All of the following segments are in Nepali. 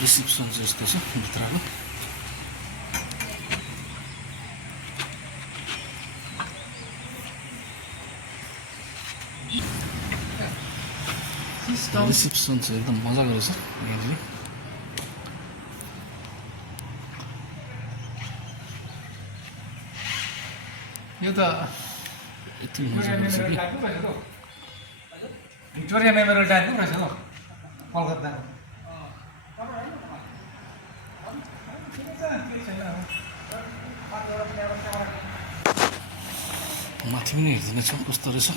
रिसेप्सन चाहिँ यस्तो छ भित्रको रिसेप्सन चाहिँ एकदम मजाको रहेछ यहाँनिर यो त यति मजाको रहेछ कि भिक्टोरिया मेमोरियल डान्स रहेछ हो कलकत्ताको माथि पनि हेरिदिनेछ कस्तो रहेछ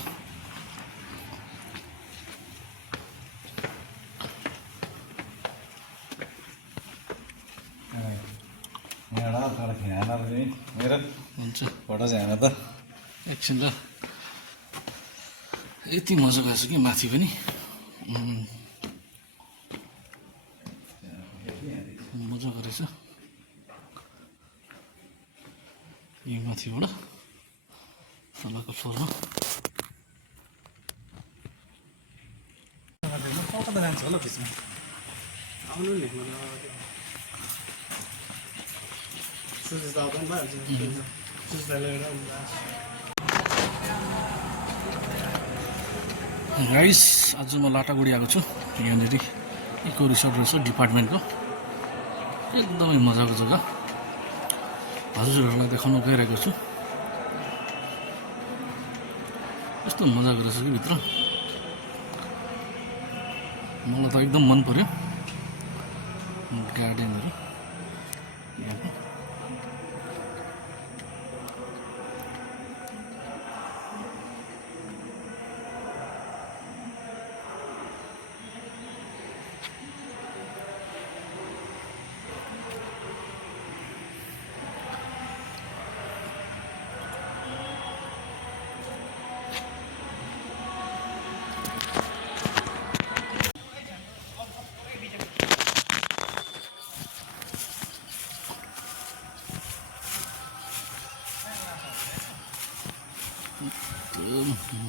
हुन्छ फोटो चाहिँ हेर्न त एकछिन ल यति मजाको रहेछ कि माथि पनि मजाको रहेछ यो माथिबाट तलको फ्लोरमा कलकत्ता जान्छ होला बिचमा आउनु नि सुजित आउँदा पनि भइहाल्छ सुजितलाई लिएर गाइस आज म लाटागुडी आएको छु यहाँनिर इको रिसोर्ट रहेछ डिपार्टमेन्टको एकदमै मजाको जग्गा हजुरहरूलाई देखाउन गइरहेको छु यस्तो मजाको रहेछ कि भित्र मलाई त एकदम मन पर्यो गार्डनहरू यहाँको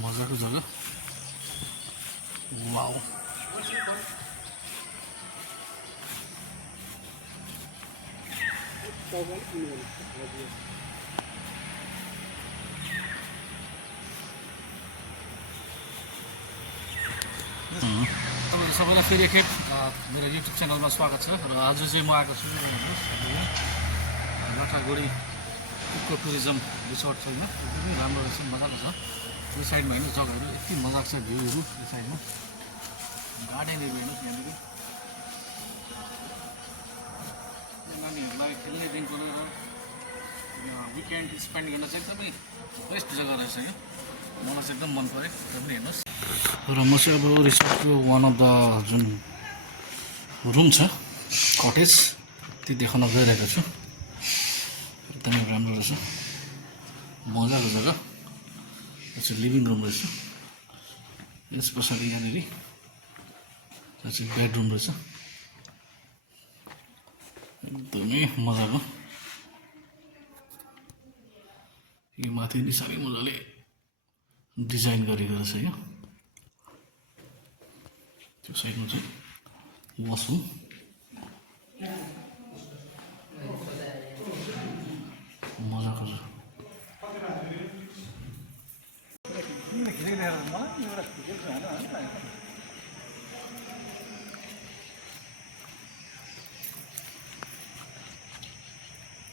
मजाको जग्गा वाउ तपाईँहरू सबैलाई फेरि एकखेप मेरो युट्युब च्यानलमा स्वागत छ र आज चाहिँ म आएको छु लाटागुडी इको टुरिज्म रिसोर्ट छैन एकदमै राम्रो रहेछ मजाको छ यो साइडमा हेर्नु जग्गाहरू यति मजाको छ भ्यूहरू यो साइडमा गार्डन एरिया हेर्नुहोस् यहाँनिर नानीहरूलाई खेल्नेदेखिको लिएर विकेन्ड स्पेन्ड गर्न चाहिँ एकदमै बेस्ट जग्गा रहेछ यो मलाई चाहिँ एकदम मन पऱ्यो र पनि हेर्नुहोस् र म चाहिँ अब रिसोर्टको वान अफ द जुन रुम छ कटेज त्यो देखाउन गइरहेको छु एकदमै राम्रो रहेछ मजाको जग्गा यो चाहिँ लिभिङ रुम रहेछ यस पछाडि यहाँनिर यो चाहिँ बेडरुम रहेछ एकदमै मजाको यो माथि नि साह्रै मजाले डिजाइन गरेको रहेछ यो त्यो साइडमा चाहिँ वासरुम मजाको छ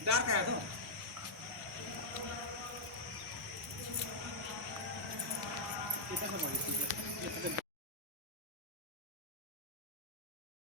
डार्क आयो त